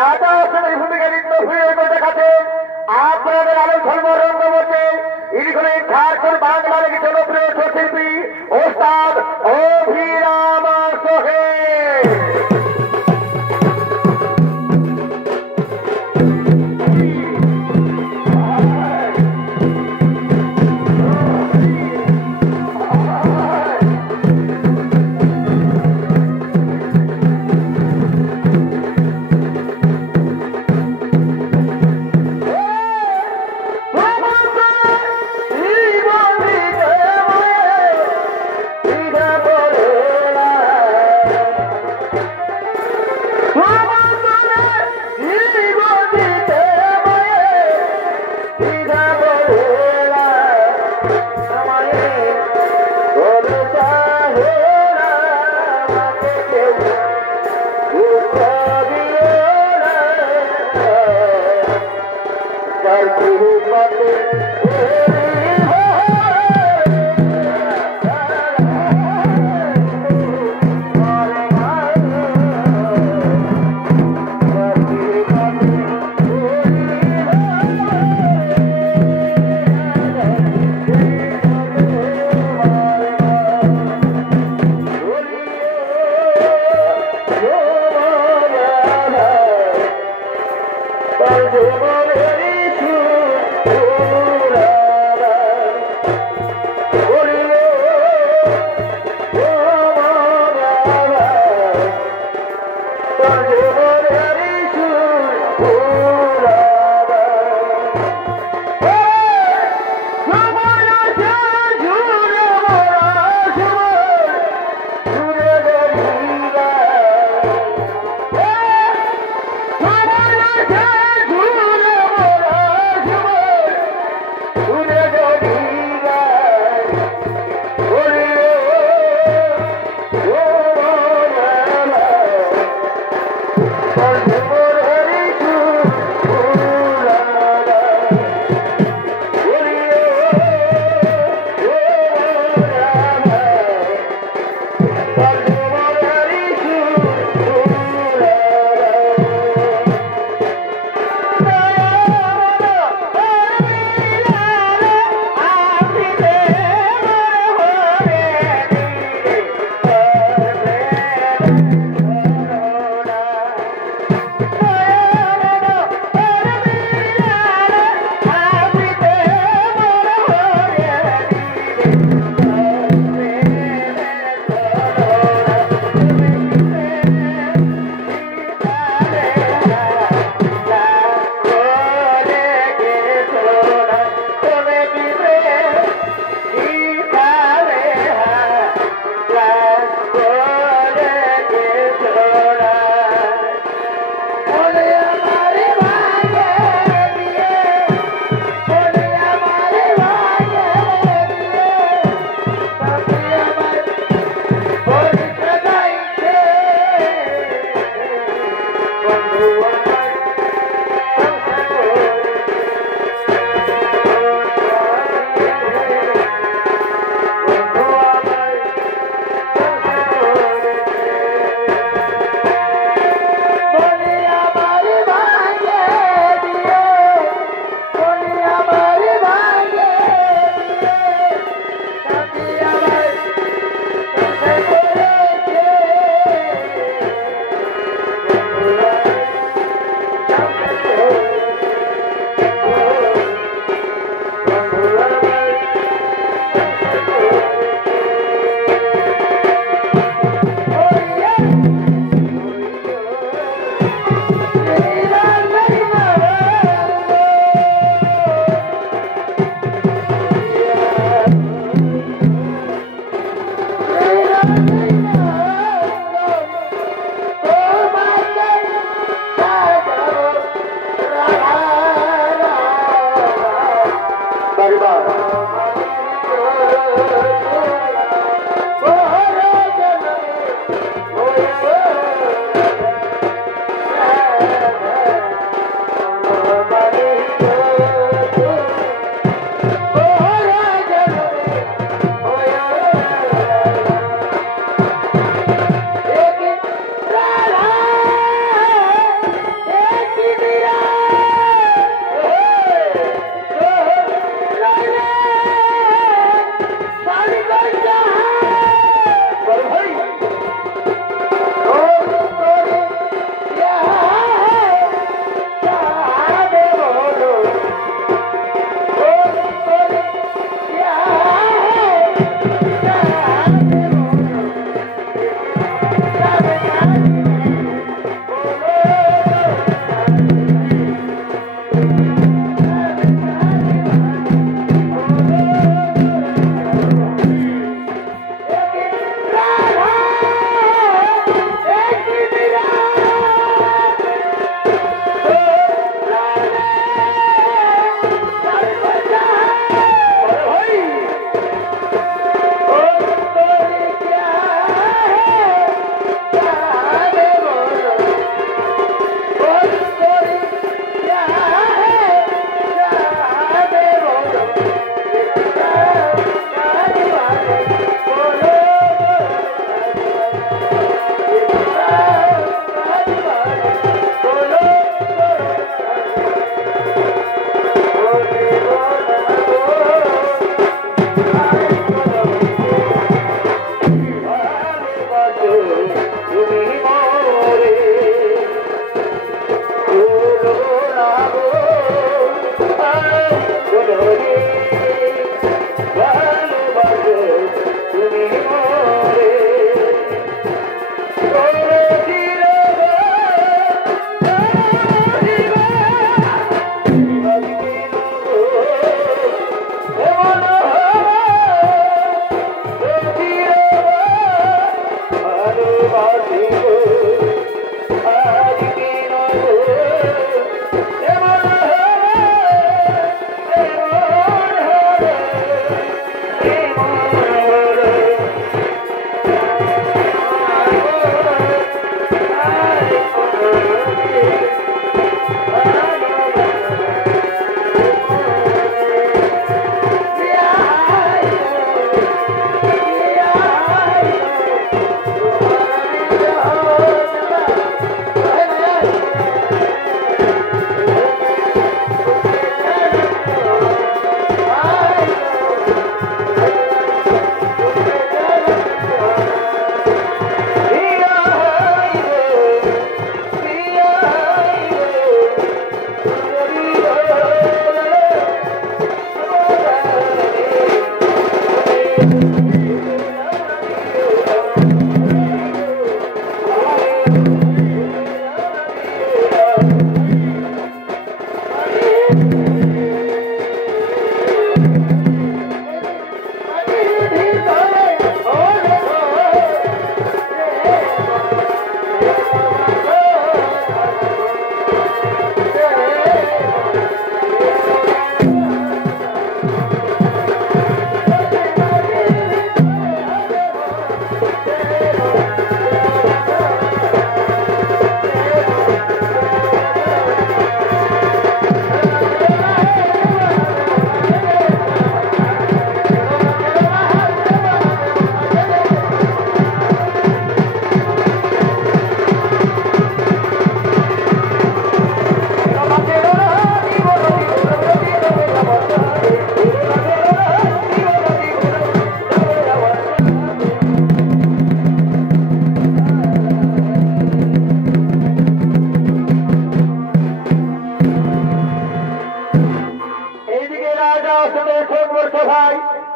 রাজা অষ্টমীর ভূমিকা নৃত্য করে দেখাচ্ছেন আপনাদের আলো ধর্ম রঙ্গমঞ্চে। ইনি হলেন ঝাড়খণ্ড বাংলার একটি জনপ্রিয় শিল্পী ওস্তাদ অভিরাম সোহেল।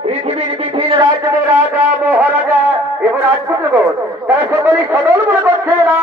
পৃথিবীর বিভিন্ন রাজ্যের রাজা মহারাজা এবং রাজপুত্রগণ তারা সকলেই সদল মনে করছে না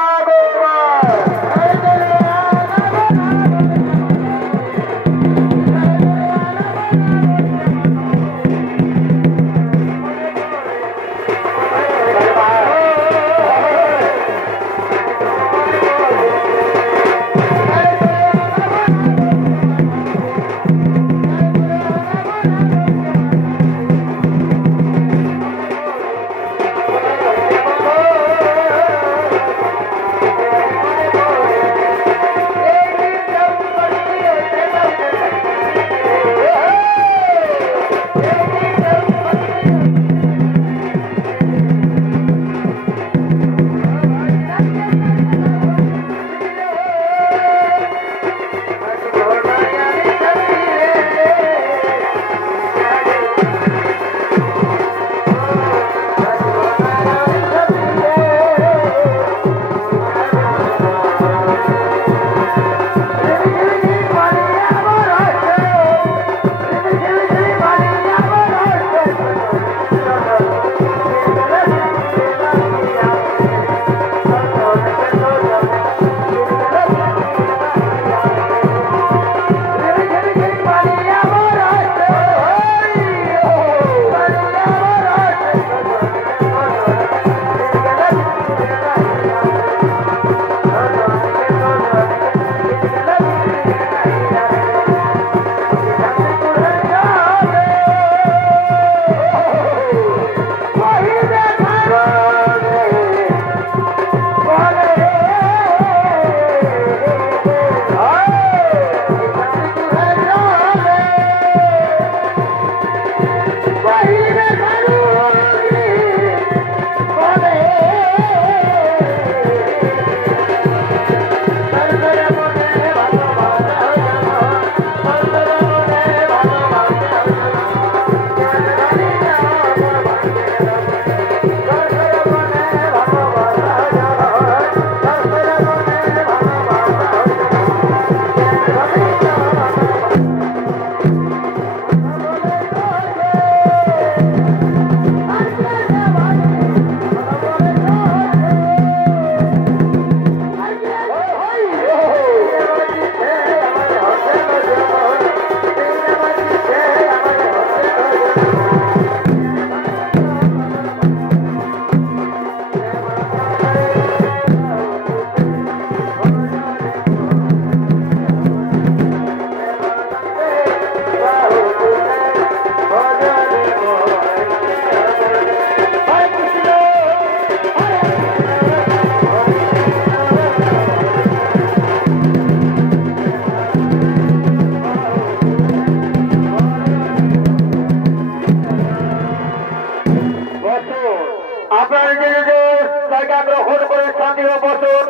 শান্তি বছর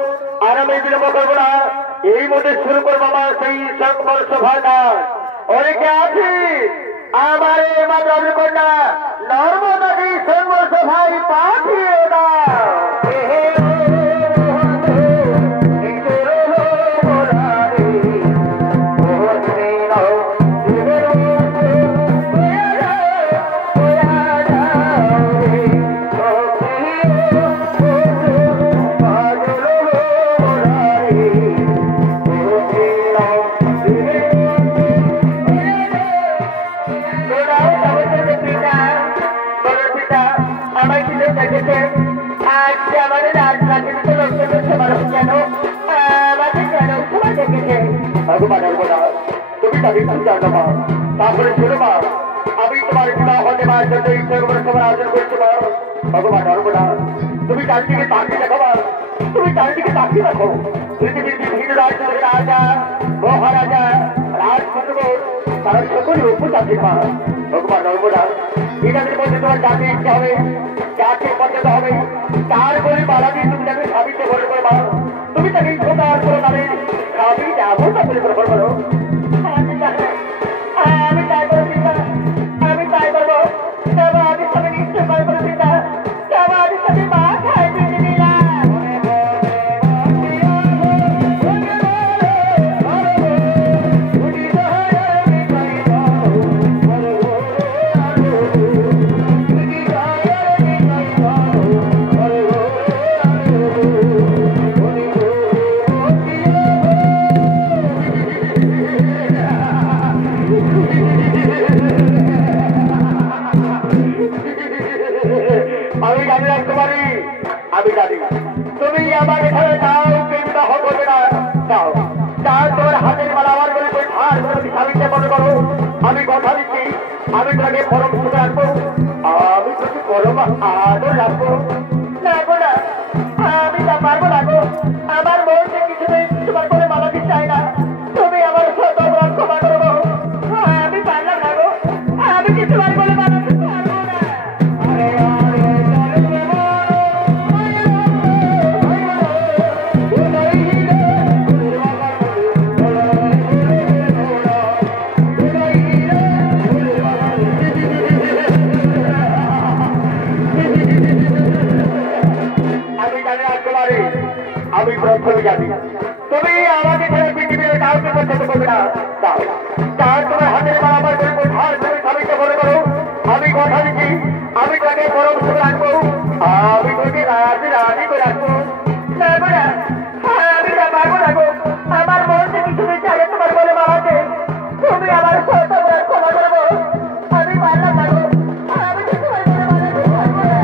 আর আমি বিলম্ব করবো না, এই মধ্যে শুরু করবো আমার সেই সংবর সভা কাজ। অনেকে আছি আমার মাদ্রাজ কন্যা নর্মদাকে সংবর সভায় পাঠিয়ে দাও। তুমি তাদের জানো মা, তারপরে শোনো মা, আমি তোমার বিবাহ হতে পারার জন্য ইচ্ছা করে তোমার আয়োজন করছি মা। ভগবান নর্মদা, তুমি চারদিকে তাকিয়ে দেখো মা, তুমি চারদিকে তাকিয়ে দেখো। পৃথিবীর বিভিন্ন রাজ্য থেকে রাজা, মহারাজা, রাজপুত্র, তারা সকলে উপজাতি মা। ভগবান নর্মদা, এটাদের মধ্যে তোমার জাতি ইচ্ছা হবে, জাতির পর্যন্ত হবে, তারপরে বালা দিয়ে তুমি তাকে স্বামীতে বলে করো মা। তুমি তাকে ছোটার করো নামে স্বামী যাবো তা বলে করে বলো। আমি তাই করবো পিতা, আমি তাই করবো। আমাদের সাথে নিশ্চয় করবো পিতা, আমাদের সাথে মা খাই দিতে দিলাম। আমি জানি রাজকুমারী, আমি জানি তুমি আমার এখানে কাউকে বিবাহ করবে না। যাও, যার তোমার হাতের মালা আমার করে ধার করে স্বামীকে মনে করো। আমি কথা দিচ্ছি, আমি তোমাকে পরম সুখে রাখবো, আমি তোকে পরম আদর রাখবো। রাখবো না, আমি তা পারবো না গো। আমার মধ্যে কিছুতেই তোমার করে মালা দিতে চাই না। তুমি আমার শত অপরাধ ক্ষমা করবো। আমি পারলাম না গো, আমি কি তোমার বলে মালা দিতে পারবো না। আমি প্রথমে জানি তুমি আমাকে ছেড়ে পৃথিবীর কাউকে পছন্দ করবে না। তার তোমার হাতের মালা আমার করে ধার করে স্বামীকে মনে করো। আমি কথা দিচ্ছি, আমি তাকে পরম সুখে রাখবো, আমি তোকে রাজি রাজি করে রাখবো। আমি তা পারবো না গো, আমার মধ্যে কিছু চাই তোমার বলে মালাতে। তুমি আমার ক্ষমা করবো, আমি পারলাম না গো, আমি কি তোমার বলে মালাতে পারবো না।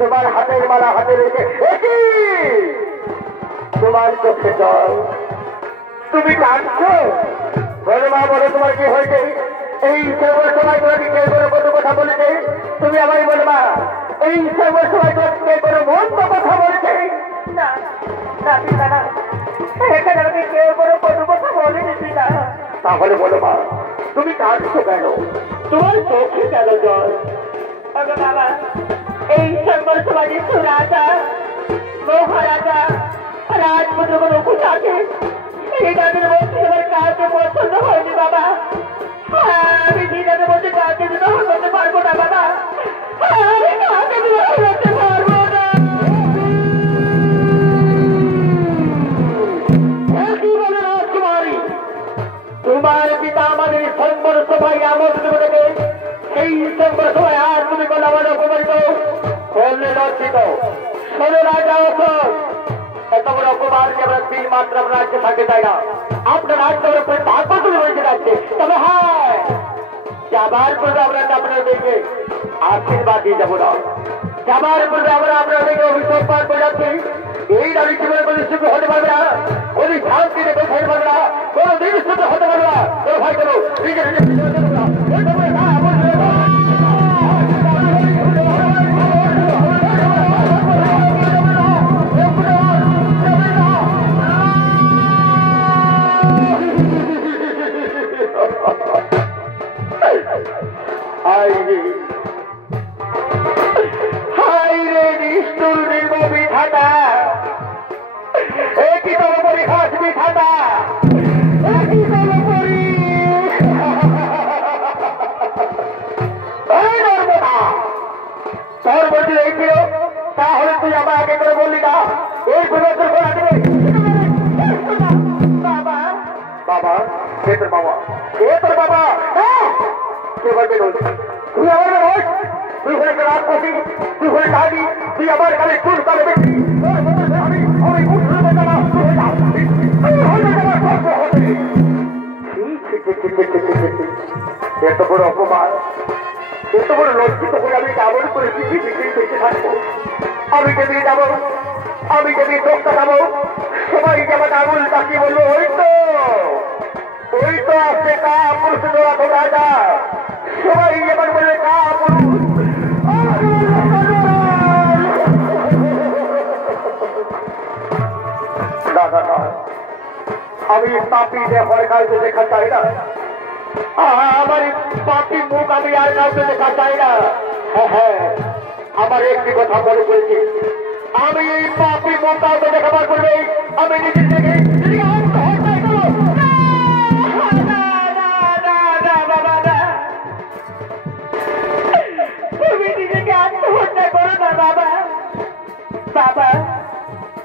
তোমার হাতের মালা হাতে রেখে তোমার চোখে জল, তুমি কাঁদছো? বলো মা, বলো তোমার কি হয়েছে? এই সময় তোমাকে কে কোনো কত কথা বলেছে? তুমি আমায় বলো মা, এই সময় কে কোনো মন্দ কথা বলেছে? না না পিতা না, এখানে আমি কেউ কোনো কত কথা বলেনি পিতা। তাহলে বলো মা, তুমি কাঁদছো কেন? তোমার চোখে কেন জল? বাবা, এই সংবর সমাজে রাজা, মহারাজা, রাজপুত্র কোনো খুশ আছে, এই তাদের মধ্যে আমার কাউকে পছন্দ হয়নি বাবা। আমি তাদের মধ্যে কাউকে বিবাহ করতে পারবো না বাবা, আমি কাউকে বিবাহ করতে পারবো না। কি বলে রাজকুমারী, তোমার পিতা আমাদের সংবর সভায় আমন্ত্রণ দেবে, এই সংবর সভায় আর তুমি বলে আমার অপমানিত করলে লজ্জিত। শোনো রাজা অশোক, এত বড় অপমান যে আমরা 3 মাত্র আপনার রাজ্যে থাকতে চাই না। আপনার রাজ্যের উপরে ভাগ্য তুলে হয়েছে যাচ্ছে। তবে হ্যাঁ, যাবার পূর্বে আমরা আপনাদেরকে আশীর্বাদ দিয়ে যাবো না। যাবার পূর্বে আমরা আপনাদেরকে অভিযোগ পার করে যাচ্ছি, এই রানী জীবনে কোনো সুখ হতে পারবে না, কোনো শান্তিতে কোথায় পারবে না, কোনো দিন সুখ হতে পারবে না। কোনো ভাই কোনো নিজের নিজের হাইরে নিষ্ঠুর নির্মমী ঠাটা, একই তলপরি হাসবি ঠাটা, একই তলপরি তোর বলছি এই ছিল, তাহলে তুই আমার আগে করে বললি না এই তোর ঘোরা দেবে। বাবা বাবা কে তোর বাবা? কে তোর বাবা? কে বলবে? তুই আমার বল, তুই হলে রাত করবি, তুই হলে ডাবি, তুই আমার কালে চুল কালে দেখবি, এত বড় অপমান, এত বড় লজ্জিত করে আমি কেমন করে পৃথিবী বেঁচে থাকবো? আমি যেদিন যাবো, আমি যেদিন চোখ কাটাবো, সবাই যেমন আঙুল তাকিয়ে বলবো ওই তো আসছে কা পুরুষ তো রাজা, সবাই যেমন বলবে কা পুরুষ। দাদা না, আমি পাপি ভয় কাউকে দেখা চাই না, আমার পাপি মুখ আমি আর কাউকে দেখা চাই না। হ্যাঁ, আমার একটি কথা মনে করেছি, আমি এই পাপি মুখ কাউকে দেখাবার করবে আমি নিজের থেকে তুমি নিজেকে আত্মহত্যা করো না বাবা। বাবা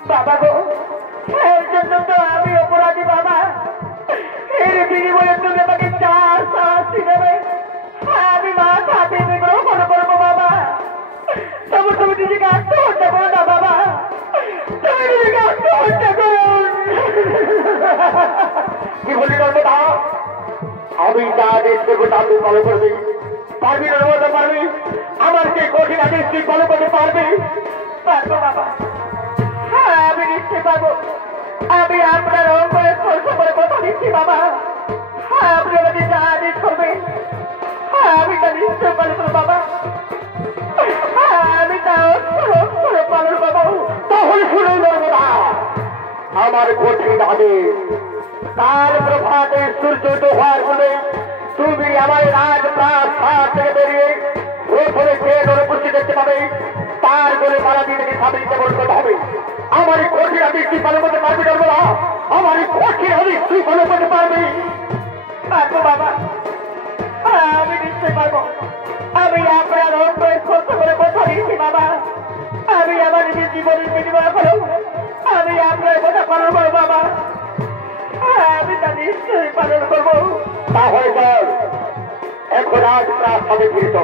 বাবা গো, এর জন্য তো আমি অপরাধী বাবা। এর বিনিময়ে তুমি আমাকে 4 শাস্তি দেবে, আমি মা হাতে গ্রহণ করবো বাবা। তবু তুমি নিজেকে আত্মহত্যা করো না বাবা, তুমি নিজেকে আত্মহত্যা করুন। কি বলি নর্মদা, আমি যা আদেশ করবো তা তুই ফলো করবি, পারবি নর্মদা পারবি? আমার সেই কঠিন আদেশ তুই ফলো করতে পারবি? পারবো বাবা, হ্যাঁ আমি নিশ্চয় পারবো। আমি আপনার অঙ্গয়ে স্পর্শ করে কথা দিচ্ছি বাবা, হ্যাঁ আপনি আমাকে যা আদেশ করবেন হ্যাঁ আমি তা নিশ্চয় পালন করবো বাবা, হ্যাঁ আমি তা অক্ষরে পালন করবো। তাহলে শুনে নর্মদা, আমার কঠিন আদেশ, কাল প্রভাতে সূর্য দোহার বলে তুমি আমার রাজপ্রাসাদ থেকে বেরিয়ে প্রথমে ট্রেন অনুপস্থিত দেখতে পাবে, তার বলে মালা দিয়ে থেকে সামনে বলতে হবে। আমার কঠিন আদেশ তুই পালন করতে পারবি নর্মদা? আমার কঠিন আদেশ তুই পালন করতে পারবি? পারবো বাবা, আমি নিশ্চয় পারবো। আমি আপনার অঙ্গ স্পর্শ করে কথা দিচ্ছি বাবা, আমি আমার নিজের জীবনের বিনিময় হলো আমি আপনার কথা পালন করবো বাবা, আমি তা নিশ্চয়ই পালন করবো। তাহলে চল এখন আজ প্রাসাদে ফিরত,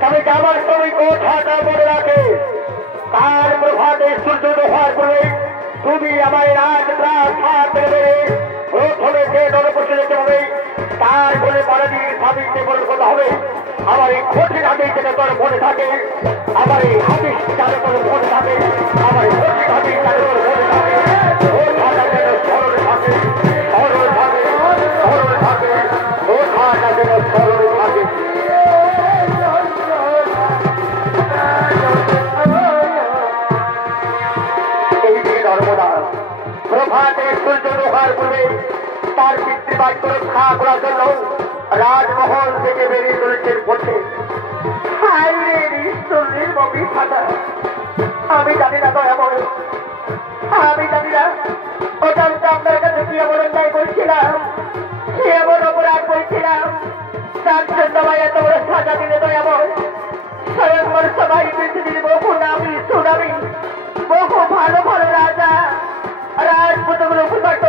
তবে আমার তুমি কথাটা মনে রাখে, কাল প্রভাতে সূর্য দোহার করে তুমি আমার রাজ প্রাসাদ থেকে প্রথমে যে নরপশে যেতে হবে, তার বলে পারাদির স্বামীকে বলে কথা হবে। আমার এই কঠিন আদেশ যেন তোর মনে থাকে, আমার এই আদেশ যেন তোর মনে থাকে, আমার এই কঠিন আদেশ যেন তোর মনে থাকে, কথাটা যেন স্মরণে থাকে, স্মরণে থাকে, স্মরণে থাকে, কথাটা যেন স্মরণে থাকে। এই দিকে নর্মদা প্রভাতে সূর্য দোহার পূর্বে তার পিতৃবাক্য রক্ষা করার জন্য রাজমহল থেকে বেরিয়ে চলেছেন বলছে। আমি জানি না দয়াময়, আমি জানি না ওটা আপনার কাছে কি এমন অন্যায় করছিলাম, কি এমন অপরাধ করছিলাম তার জন্য এত বড় সাজা দিলে দয়াময়। স্বয়ংবর সবাই পৃথিবীর বহু নামি সুনামি বহু ভালো ভালো রাজা রাজপুতগুলো ফুটপাত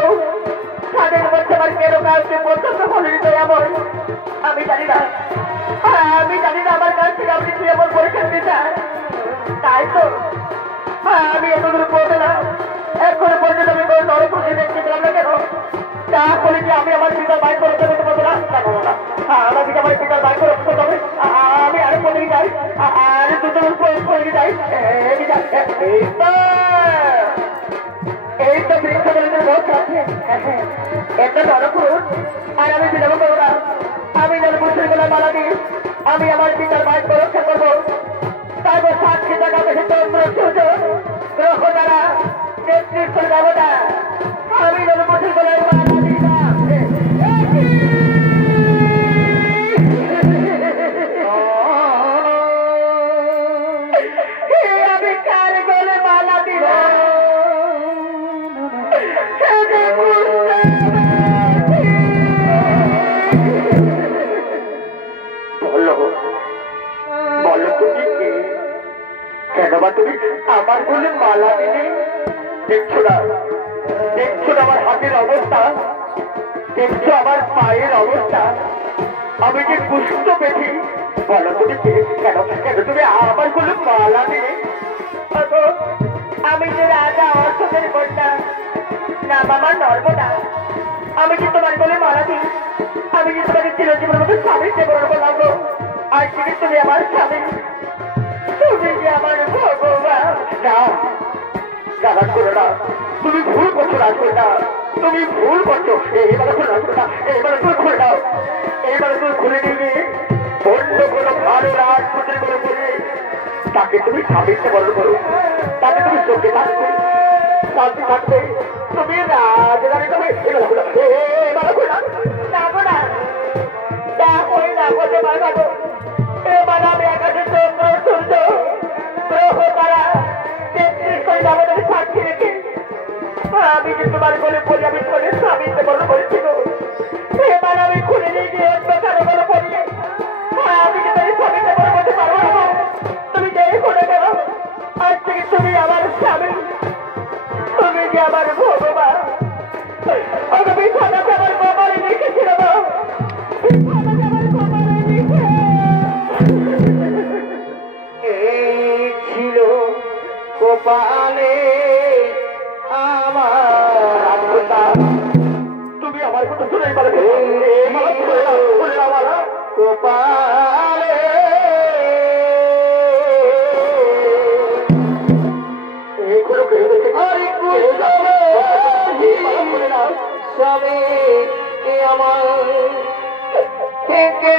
তাদের মধ্যে আমার কেন কাউকে পছন্দ করেনি দয়াময়। আমি জানি না, আমি জানি না আমার কাছ থেকে আপনি কি এমন পরীক্ষা দিতে, তাই তো আমি এতদূর পৌঁছলাম, এখনো পর্যন্ত আমি কোনো নরপুষি দেখতে পেলাম না কেন? তাহলে কি আমি আমার পিতার বাইক করে করতে পারবো না? আমার দিকে আমার পিতার বাইক করে করতে হবে, আমি আরেক পথে যাই, আরে দুটো করে যাই, এই তো বৃক্ষ বহুত আছে একটা নরপুর, আর আমি বিলম্ব করবো না, আমি নরপুষের গোলা মালা দিই, আমি আমার পিতার বাইক রক্ষা করবো। তারপর 7টি টাকা বেশি চন্দ্র সূর্য গ্রহ দ্বারা নেতৃত্ব যাবো না, আমি নরপুষের গোলায় মালা দিই না। মা তুমি আমার বলে মালা দিলে? দেখছো না আমার হাতের অবস্থা, দেখছো আমার পায়ের অবস্থা, আমি যে কুষ্ঠ পেছি। বলো তুমি কেন কেন তুমি আমার বলে মালা দিলে? আমি যে রাজা অর্থের কন্যা, নাম আমার নর্মদা, আমি যে তোমার বলে মালা দিই, আমি যে তোমাকে চিরজীবনের মতো স্বামীকে বলবো বলবো, আর থেকে তুমি আমার স্বামী, তুমি যে আমার ভগবান। না রাজ করো না, তুমি ভুল করছো রাজকন্যা, তুমি ভুল করছো। এবারে তুমি রাজকন্যা, এবারে তুমি খুলে দাও, এবারে তুমি খুলে নিয়ে অন্য কোনো ভালো রাজপুত্রের করে বলে তাকে তুমি স্বামীকে বরণ করো, তাকে তুমি চোখে থাকবে, শান্তি থাকবে, তুমি রাজরানী তুমি। এবারে খুলে এবারে খুলে যাবো না, দেখোই না বলে বাগাবো। এবার আমি আকাশে চন্দ্র সূর্য গ্রহ তারা 33 কোটি আমাদের সাক্ষী রেখে আমি যে তোমার বলে পড়ি, আমি করে স্বামীকে বলে বলেছিল। এবার আমি খুলে নিয়ে গিয়ে অন্য কারো বলে পড়িয়ে আমি যে তাই স্বামীকে বলে বলতে পারবো না। তুমি যে করে গেল, আজ থেকে তুমি আমার স্বামী, তুমি যে আমার ভগবান। তুমি সাদাকে আমার কপালে লিখেছিল না, সাদাকে আমার কপালে লিখে ছিল কপালে আমার। তুমি আমার কথা শুনে এবারে কপালে সবে আমার থেকে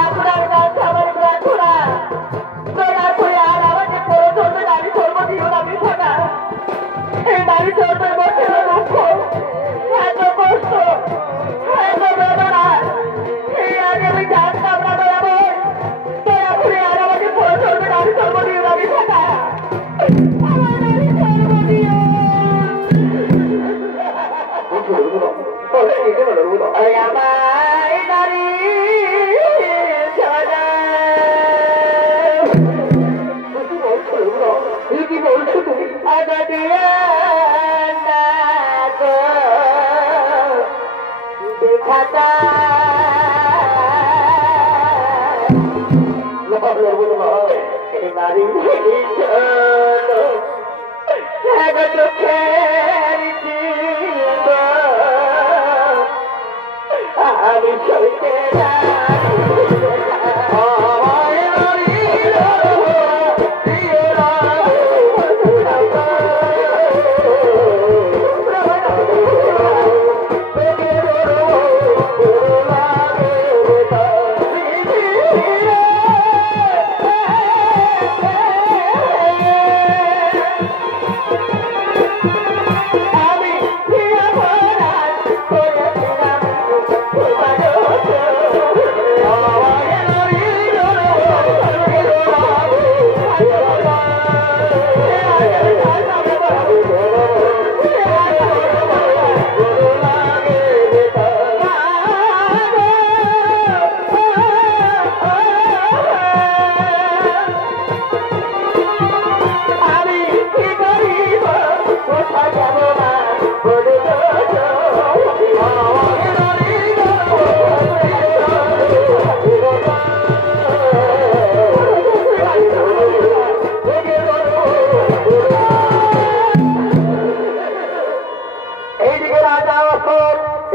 আপনার কাছে আমার প্রার্থনা, দয়া করে আর আমাকে পুরো ধরবে নারী ধর্ম দিও না। আমি থাকা এই নারী ধর্মের মধ্যে দুঃখ, এত কষ্ট, এত বেদনা, এই আগে আমি জানতাম না। দয়া করে আর আমাকে পুরো ধরবে নারী ধর্ম দিও না। আমি থাকা আমার নারী ধর্ম দিও। আমায় নারী কি বলছো তুমি? দেখাতা নারী আমি সইতে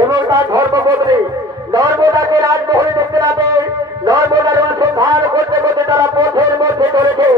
এবং তার ধর্মপত্নী নর্মদাকে রাজমহলে দেখতে পাবে। নর্মদার অনুসন্ধান করতে করতে তারা পথের মধ্যে চলেছে।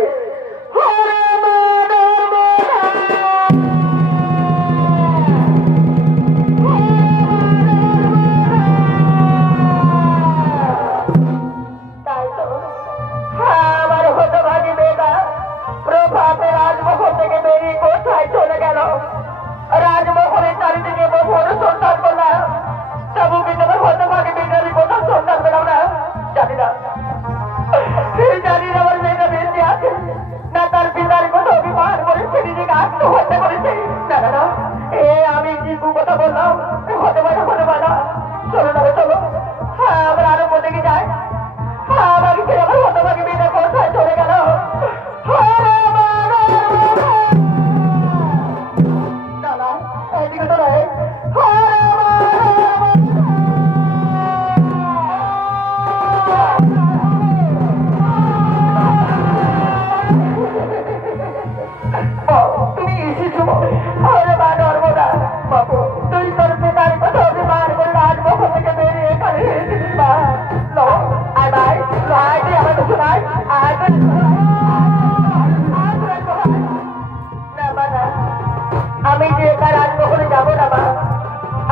আমি যে একা রাজমহলে যাবো না মা।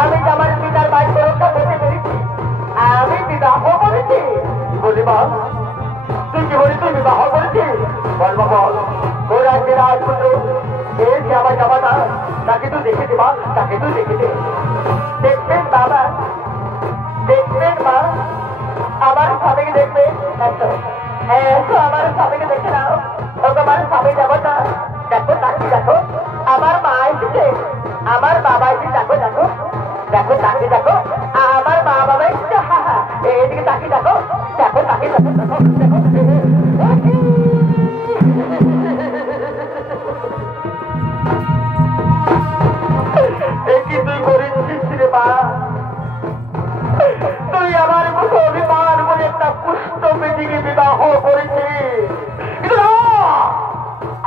আমি যে আমার পিতার বাড়ি রক্ষা করতে পেরেছি, আমি বিবাহ করেছি। কি বলি মা? তুই কি বলি তুই বিবাহ করেছিস? বল বাবা, তোর আজকে রাজপুত্র এই যে আমার জামাতা, তাকে তুই দেখেছি মা, তাকে তুই দেখেছি। দেখবেন বাবা, দেখবেন মা, আমার স্বামীকে দেখবে। এসো আমার স্বামীকে দেখে নাও। ও তোমার স্বামী দেবতা, দেখো তাকে দেখো। আমার মা এসেছে, আমার বাবা এসে দেখো দেখো দেখো তাকে দেখো। আমার মা বাবা এসেছে, এদিকে তাকে দেখো দেখো তাকে দেখো দেখো দেখো। কি তুই করেছিস রে মা? তুই আমার মতো অভিমান বলে একটা পুষ্ট বেদিকে বিবাহ করেছিস।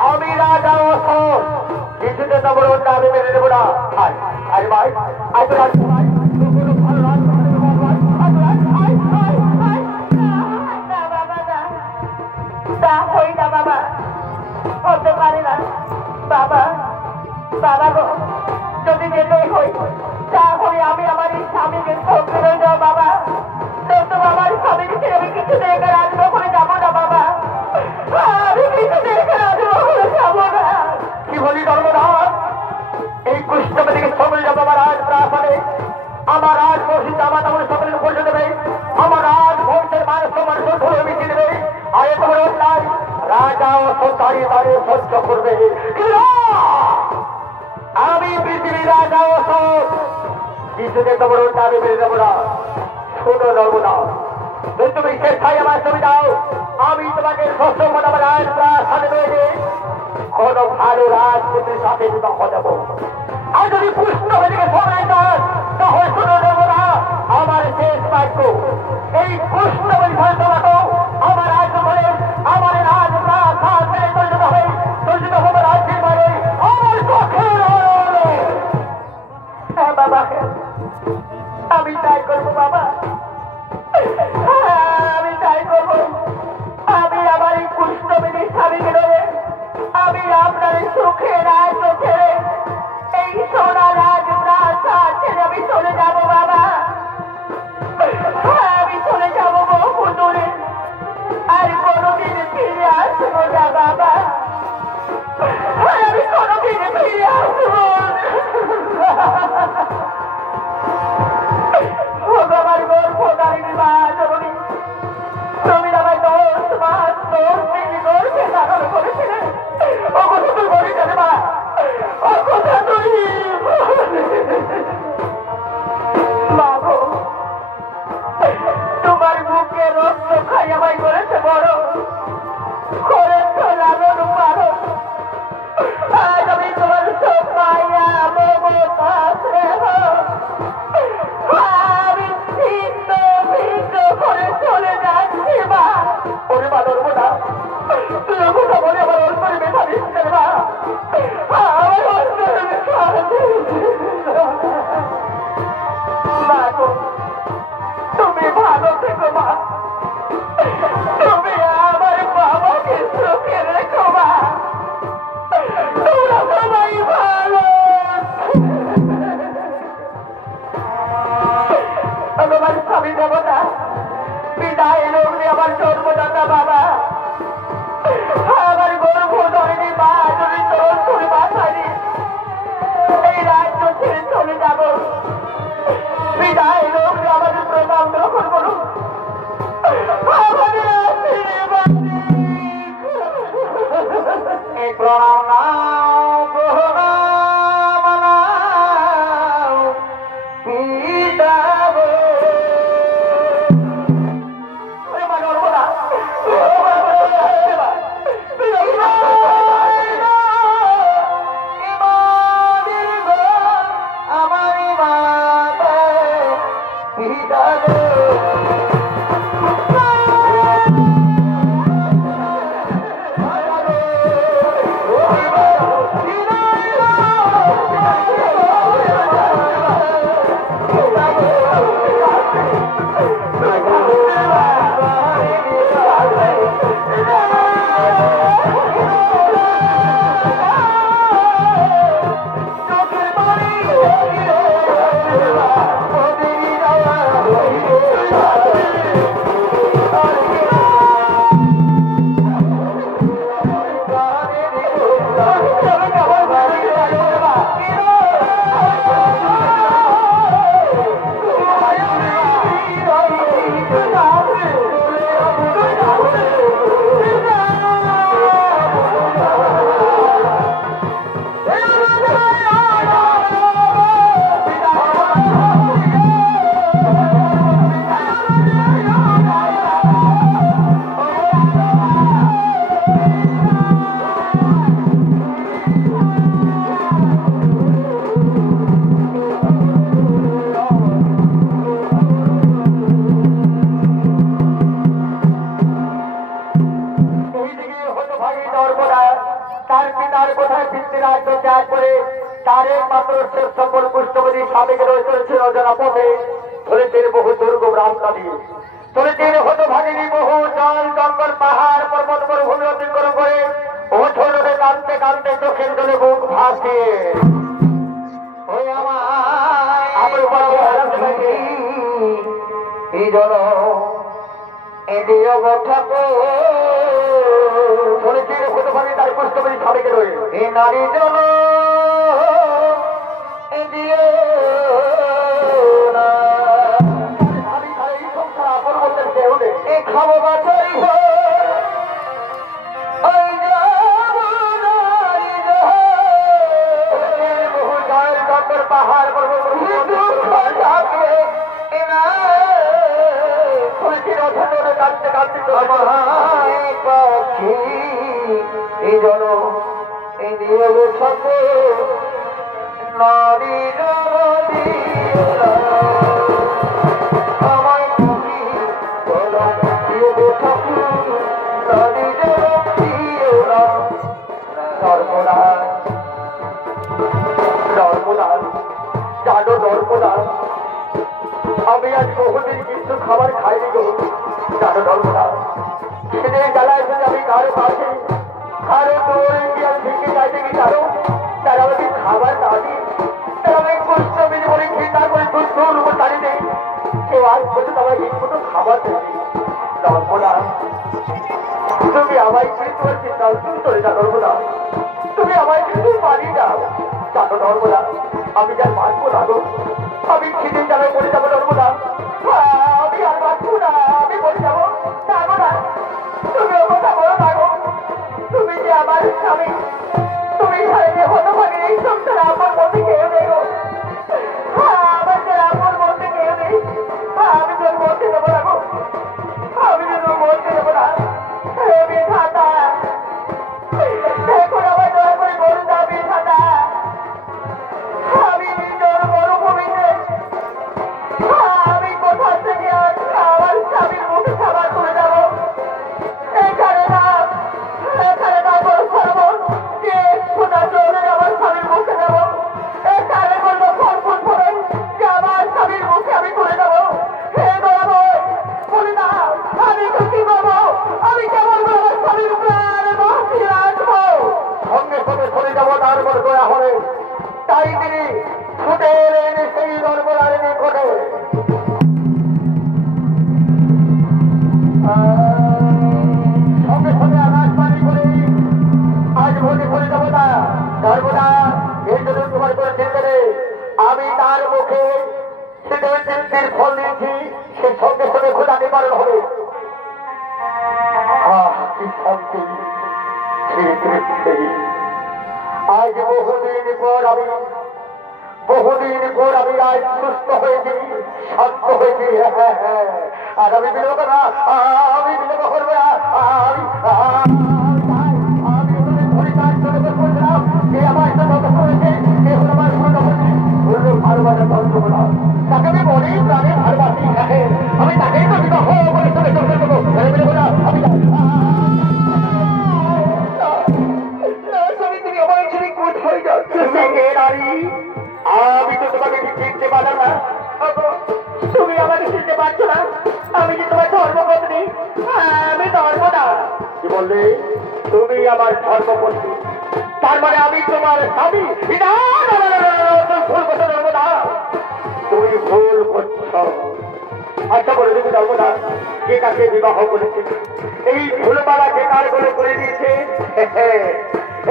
আমি রাজা অশোক, কিছুতে তো বড় আমি মেনে নেবো না। আরে ভাই আজ তো বাবা হতে পারে না বাবা। বাবা গো, যদি যেতেই হই তাহলে আমি আমার এই স্বামীকে সঙ্গে রয়ে যাও বাবা। তো আমার স্বামীকে ছেড়ে আমি কিছু দেখে রাজমহলে যাবো না বাবা। আমি কিছু দেখে রাজমহলে যাবো না। কি বলি ধর্মরাজ? এই কুষ্ঠবেদিকে সঙ্গে যাবো আমার রাজ প্রাসাদে। আমার রাজ মসজিদ আমার আমাদের সকলের পৌঁছে দেবে। আমার রাজ ভোটের মানুষ মানুষ ধরে মিশিয়ে দেবে। আর এত বড় অন্যায় রাজা ও দাঁড়িয়ে দাঁড়িয়ে সহ্য করবে। আমি পৃথিবীর রাজা অশোক, কিছুতে তো বড় আমি মেনে নেবো না। শোনো নর্মদা, তুমি স্বেচ্ছায় আমার ছবি দাও, আমি তোমাকে ষষ্ঠ মত আমার রাজ প্রাসাদে রয়েছে কোন ভালো রাজপুত্রের সাথে বিবাহ দেবো। আর যদি পুষ্ট বেদিকে সময় দেন তাহলে শোনো নর্মদা, আমার শেষ বাক্য এই পুষ্ট বেদি ফলসমাটো আমার রাজ্য বলে আমার রাজ প্রাসাদ মেনে পরিণত হবে। পরিণত হবে রাজ্যের মানে আমার চোখের আড়ালে। হ্যাঁ বাবা, আমি তাই করবো বাবা, আমি তাই করবো। আমি আমার এই কুষ্ঠবেদীর স্বামীকে ধরে আমি আপনার সুখে রাজ্য ছেড়ে এই সোনা রাজ প্রাসাদ ছেড়ে আমি চলে যাবো বাবা। আমি চলে যাবো বহু দূরে, আর কোনোদিন ফিরে আসবো না বাবা। আমি কোনোদিন ফিরে আসবো আমার গর্ভধারিণী মা জননী, তুমি আমার 10 মাস 10 দিন গর্ভে ধারণ করেছিলেন। ও কথা তুই বলি জানে মা, ও কথা তুই মা গো, তোমার বুকে রক্ত খাই আমায় করেছে বড়, করেছো লালন পালন। আজ আমি তোমার সব মায়া মমতা স্নেহ আমি ছিন্ন ভিন্ন করে চলে যাচ্ছি মা। ওরে মা নর্মদা, তুই কথা বলে আমার অন্তরে ব্যথা দিচ্ছে না। আমার অন্তরে মা গো, তুমি ভালো থেকো মা, তুমি আমার বাবাকে সুখে রেখো মা, তোমরা সবাই ভালো। আমার স্বামী দেবতা বিদায় লগ্নে আমার জন্মদাতা বাবা, আমার গর্ভধারিণী মা যদি তোর মাথায়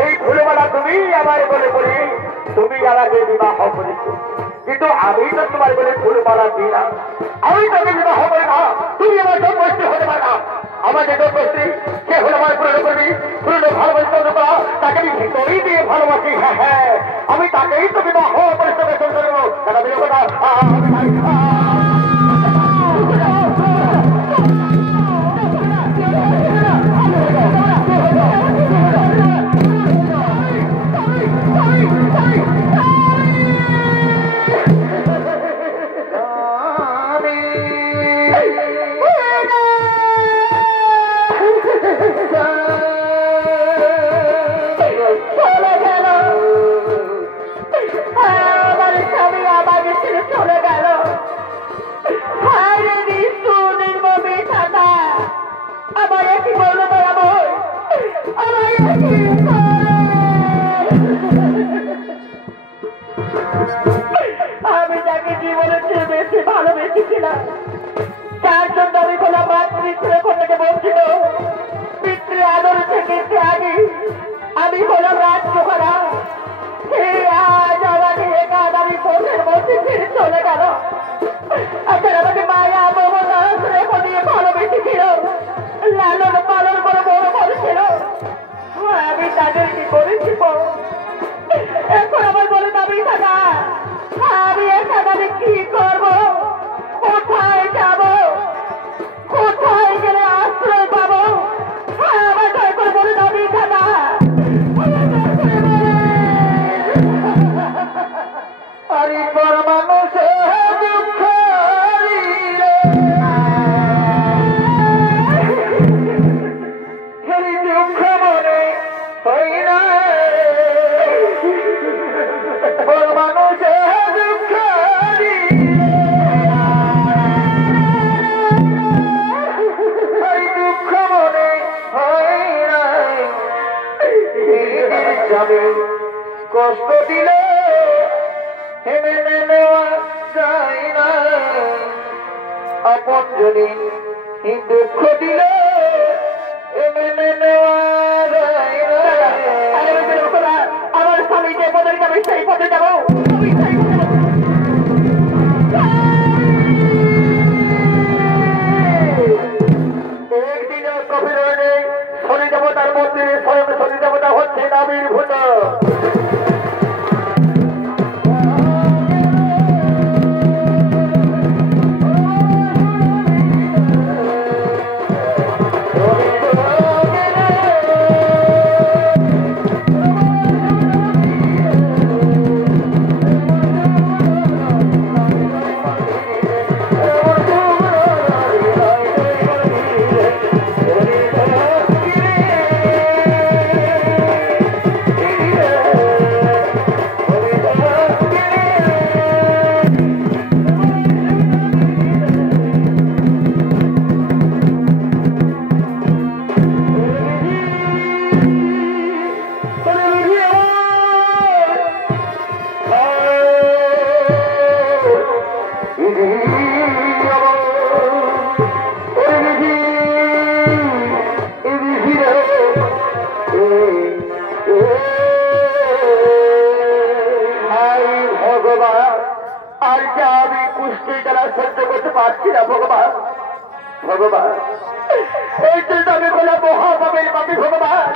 এই ফুলমালা তুমি আমার বলে বলে তুমি আমাকে বিবাহ করেছ, কিন্তু আমি তো তোমার বলে ফুলমালা দিই না, আমি তোকে বিবাহ করি না, তুমি আমার জন্মস্ত্রী হতে পারে না। আমাদের জন্মস্ত্রী সে হলো আমার পুরনো কর্মী, পুরনো ভালোবাসা তাকে আমি ভিতরেই দিয়ে ভালোবাসি। হ্যাঁ হ্যাঁ, আমি তাকেই তো বিবাহ পরিশ্রমে চলতে দেবো। আমি যাকে জীবনের চেয়ে বেশি ভালোবেসেছিলাম, তার জন্য আমি বললাম মাতৃত্বের থেকে বঞ্চিত, পিতৃ আদর থেকে ত্যাগী আমি হলাম রাজকুমারা। আজ আমাকে একাদ আমি পথের মধ্যে ছেড়ে চলে গেল। আপনার আমাকে মায়া মমতা রেখে দিয়ে ভালোবেসেছিল, লালন পালন করে বড় করেছিল, আমি তাদের কি করেছি? এখন আমার বলে দাবি থাকা, আমি এখানে কি করবো? কোথায় যাব? কোথায় গেলে আশ্রয় পাবো? আমার দয়া করে বলে দাবি থাকা। আরে পর মানুষ দুঃখ দুঃখ মনে হই না, পর মানুষ দুঃখ দুঃখ মনে হয় না, যাবে কষ্ট দিলে মেনে নেওয়া যায় না, আপন যদি দুঃখ দিলে মেনে নেওয়া যায় না। আমার স্বামী যে পদে যাবে সেই পদে যাবো। একদিনের গভীর শনি দেবতার মন্দিরে স্বয়ং শনি দেবতা হচ্ছে আবির্ভূত। আর যা আমি কুষ্টি দ্বারা সহ্য করতে পারছি না ভগবান। ভগবান, এই জন্য আমি বললাম মহাপাপের পাপী ভগবান,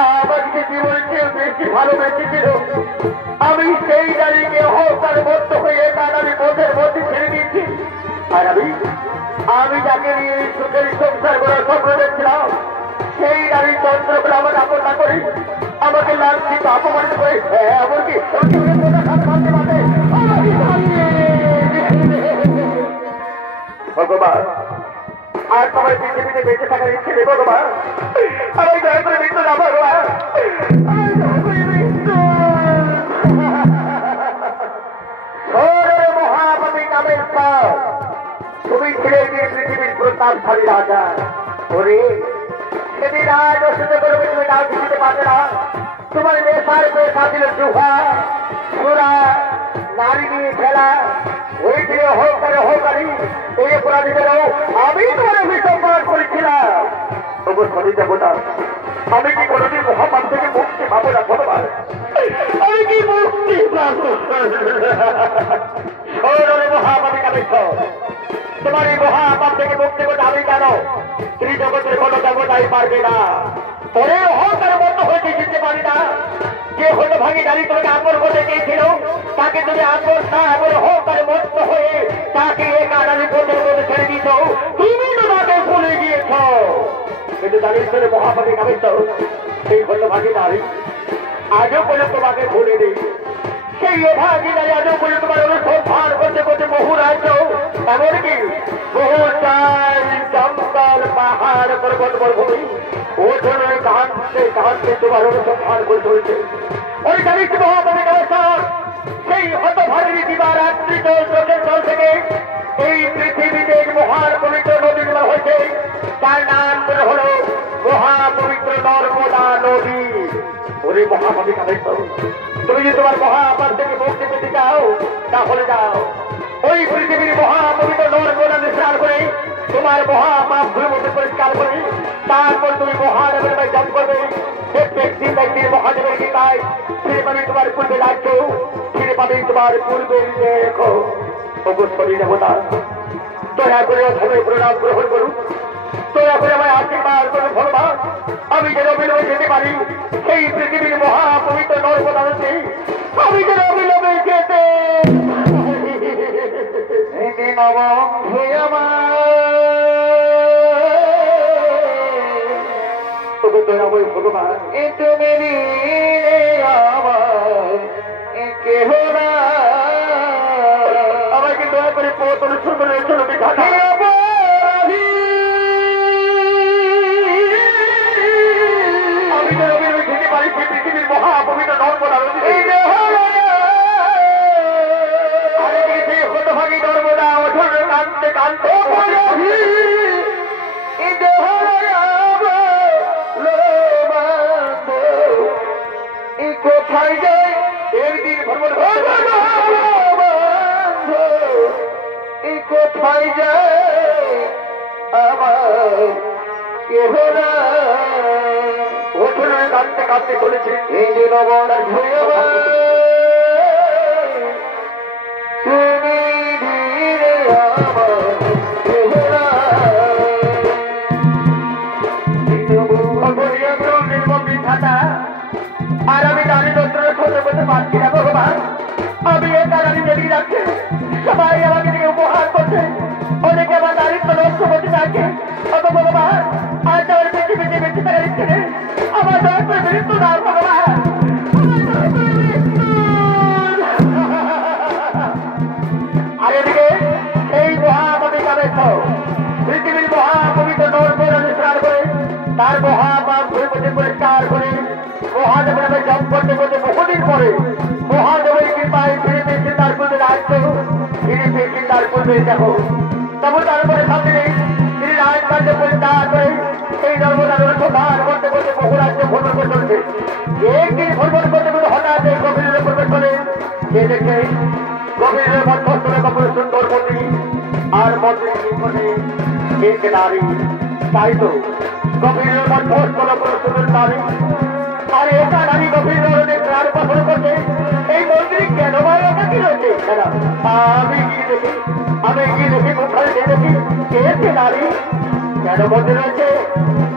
আমাকে জীবন কেউ বেশি ভালোবেসেছিল, আমি সেই নারীকে হত্যার মধ্য হয়ে তার আমি বোধের মধ্যে ছেড়ে দিয়েছি। আর আমি যাকে নিয়ে সুখের সংসার করার স্বপ্ন দেখছিলাম, সেই নারী চন্দ্রগুলো আমার আপন না করে আমাকে লাঞ্ছিত অপমানিত করে এমনকি ভগবান, আর তোমার পৃথিবীতে বেঁচে থাকার ইচ্ছে নেই ভগবান, আমি দয়া করে মৃত্যু না ভগবান, মহাপাপী নামের পর তুমি ছেড়ে দিয়ে পৃথিবীর প্রতাপশালী রাজা। ওরে সেদিন আজ অসুস্থ করবে, তুমি নাম দিতে পারবে না। তোমার নেশার পেশা ছিল জুহা, সুরা, নারী নিয়ে খেলা, ওই ছিল হোকারে হোকারি, এই অপরাধীদেরও আমি তোমার অভিযোগ করেছিলাম। তবু সরি দেবতা, আমি কি কোনোদিন মহাপাপ থেকে মুক্তি পাবো না ভগবান? আমি কি মুক্তি পাবো? মহাপাপী কামেশ্বর, তোমার এই মহাপাপ থেকে মুক্তি করতে আমি জানো ত্রিজগতের কোনো দেবতাই পারবে না। পরে অহংকার বন্ধ হয়েছে চিনতে পারি না। যে হলো ভাগিদারি তোমাকে আপন করতে চেয়েছিল, তাকে তুমি আপন না বলে অহংকারে মস্ত হয়ে তাকে এক আদানি পথের মধ্যে ছেড়ে দিয়েছ। তুমি তো তাকে ভুলে গিয়েছ। কিন্তু জানিস মহাপাপী কামেশ্বর, সেই হলো ভাগিদারি আজও বলে তোমাকে ভুলে দিই। সেই ভাগিদারি আজও বলে তোমার অনুসন্ধান করতে করতে বহু রাজ্য, এমনকি বহু জঙ্গল পাহাড় পর্বত মরুভূমি ওখানে কাঁদতে কাঁদতে তোমার অনুসন্ধান করে চলছে। ওই জানিস মহাপাপী কামেশ্বর, সেই হতভাগী দিবারাত্রি জল চোখের জল থেকে এই পৃথিবীতে মহান পবিত্র নদী নির্মাণ হয়েছে, তার নাম হলো মহাপবিত্র নর্মদা নদী। ওরে মহাপাপী কামেশ্বর, তুমি যদি তোমার মহাপাপ থেকে মুক্তি পেতে চাও তাহলে যাও ওই পৃথিবীর মহাপবিত্র নর্মদা স্নান করে তোমার মহাপাপ ভূমিতে পরিষ্কার করে তারপর তুমি মহাদেবের ভাই জপ করবে। ব্যক্তি ব্যক্তির মহাদেবের গীতায় ফিরে পাবে তোমার পূর্বে রাজ্য, ফিরে পাবে তোমার পূর্বের দেখো। অবশ্যই দেবতা, দয়া করে অধমের প্রণাম গ্রহণ করুন, দয়া করে আমায় আশীর্বাদ করুন ভগবান। আমি যেন অবিলম্বে যেতে পারি সেই পৃথিবীর মহাপবিত্র নর্মদা নদী, আমি যেন অবিলম্বে যেতে ভগবান। তুমি আমাকে দয়া করে পথ অনুসরণ করে চলতে থাকা। আমি যেন অবিলম্বে যেতে পারি সেই পৃথিবীর মহাপবিত্র নর্মদা নদী। হতভাগী নর্মদা ওঠর কাঁদতে কাঁদতে কোথায় যায় একদিন ভ্রমণ কোথায় যায় আমার কেহ না। ওঠর কাঁদতে কাঁদতে চলেছে এই যে নবনার আর আমি দাঁড়ি যন্ত্রণা সহ্য করতে পারছি না ভগবান। আমি এ দাঁড়ি বেরিয়ে যাচ্ছে, সবাই আমাকে দিকে উপহার করছে, অনেকে আমার দাঁড়িত্ব নষ্ট করতে চাচ্ছে। অত ভগবান আজ আমার পৃথিবীতে বেঁচে থাকা ইচ্ছে নেই, আমার দয়া করে মৃত্যু দাও ভগবান। আর এদিকে এই মহাপাপী কামেশ্বর পৃথিবীর মহাপবিত্র নর্মদা স্নান করে তার মহাপাপ ভূমিতে পরিষ্কার করে মহাদেবের নামে জপ করতে করতে বহুদিন পরে মহাদেবের কৃপায় ফিরে পেয়েছে তার পূর্বে রাজ্য, ফিরে পেয়েছে তার পূর্বে দেখো। তখন তারপরে সামনে নেই তিনি রাজকার্য পরিত্যাগ করে এই নর্মদা অনুসন্ধান করতে করতে বহু রাজ্য ভ্রমণ করে চলছে। একদিন ভ্রমণ করতে করতে হঠাৎ এই গভীরের প্রবেশ করে সে দেখে গভীরের মধ্যস্থলে কখনো সুন্দর মন্দির আর মন্দিরের নিকটে এক নারী। তাই তো গভীরের মধ্যস্থলে কোনো সুন্দর নারী, আর এটা নারী গভীর ধরনের প্রাণ পাথর করছে। এই মন্দিরে কেন বা এটা কি রয়েছে? আমি গিয়ে দেখি কোথায় দেখি কে সে নারী, কেন মন্দির রয়েছে,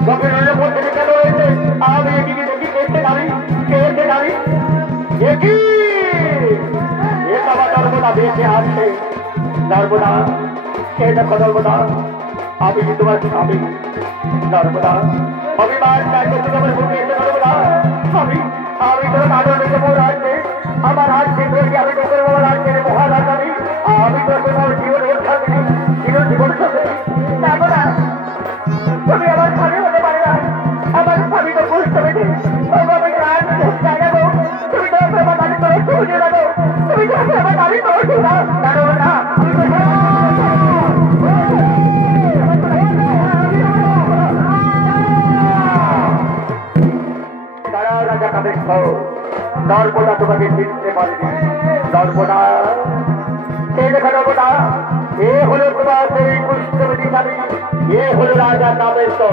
গভীর মন্দিরে কেন রয়েছে? আমি এগিয়ে দেখি কে সে নারী, কে সে নারী। একই এ বাবা নর্মদা বেঁচে আসছে। নর্মদা, কে দেখো নর্মদা, আমি তোমার স্বামী নর্মদা। অভিমান চাই করতে তোমার মুখে এসে নর্মদা, আমি তোমার আদর রেখে মোর আসবে আমার আজকে ধরে আমি তোদের আমার আজকের মহারাজ। আমি তো তোমার জীবন ওর সাথে জীবন সাথে নর্মদা, তুমি আমার স্বামী হতে পারে না, আমার স্বামী তো বুঝতে পেরেছি। আমি প্রাণ চাই না, তুমি তো আমার দাবি করো, বুঝে দেবো, তুমি তো আমার দাবি করো না নর্মদা। নর্মদা তোমাকে চিনতে পারিনি। নর্মদা, এই দেখা নর্মদা, এ হলো তোমার সেই স্বামী এ হলো রাজার নামের তো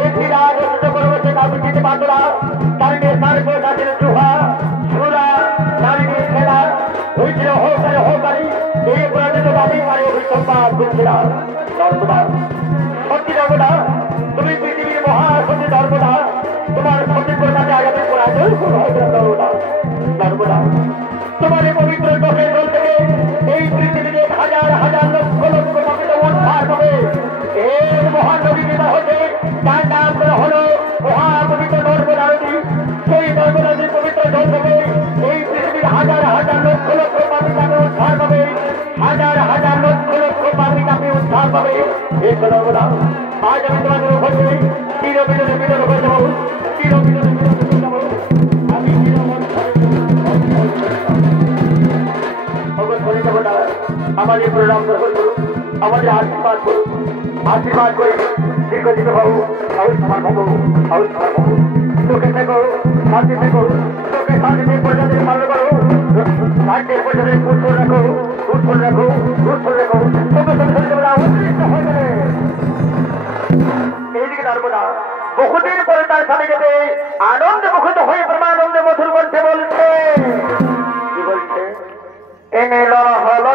একটি রাজ অসুস্থ করবছে কাউকে চিনতে পারতো না তারিখে সার্ব নাচের চুহা সুরা নারীদের খেলা হয়েছিল হোকারি এই পরাজিত দাবি মারে অভিসম্পাদ করছিলাম নর্মদা সত্যি নর্মদা তুমি পৃথিবীর মহাসতী নর্মদা তোমার সত্যি প্রকাশে আগামী পরাজয় নর্মদা তোমার এই পবিত্র চোখের জল থেকে এই পৃথিবীতে হাজার হাজার লক্ষ লক্ষ পবিত্র উদ্ধার হবে এর মহান নদী নেতা হচ্ছে তার নাম হলো মহাপবিত্র নর্মদা নদী সেই নর্মদা নদীর পবিত্র জল থেকে এই পৃথিবীর হাজার হাজার লক্ষ লক্ষ পাপি নামে উদ্ধার পাবে হাজার হাজার লক্ষ লক্ষ পাপি নামে উদ্ধার পাবে এই নর্মদা আজ আমি তোমাদের হচ্ছে চিরবিদনে মিলন হয়ে যাবো চিরবিদনে মিলন হয়ে যাবো আমি আমাদের প্রণাম গ্রহণ করুন আমাদের আশীর্বাদ করুন আশীর্বাদ করে দীর্ঘদিন হবু আয়ুষ্মান হবু আয়ুষ্মান হবু সুখে থেকো শান্তি থেকো সুখে শান্তিতে প্রজাদের পালন করো রাজ্যের প্রজাদের উৎসল রাখো উৎসল রাখো উৎসল রাখো তোকে উৎকৃষ্ট হয়ে গেলে এইদিকে নর্মদা বহুদিন পরে তার স্বামী যেতে আনন্দে মুখিত হয়ে পরমানন্দে মধুর কণ্ঠে বলছে কি বলছে এনে হলো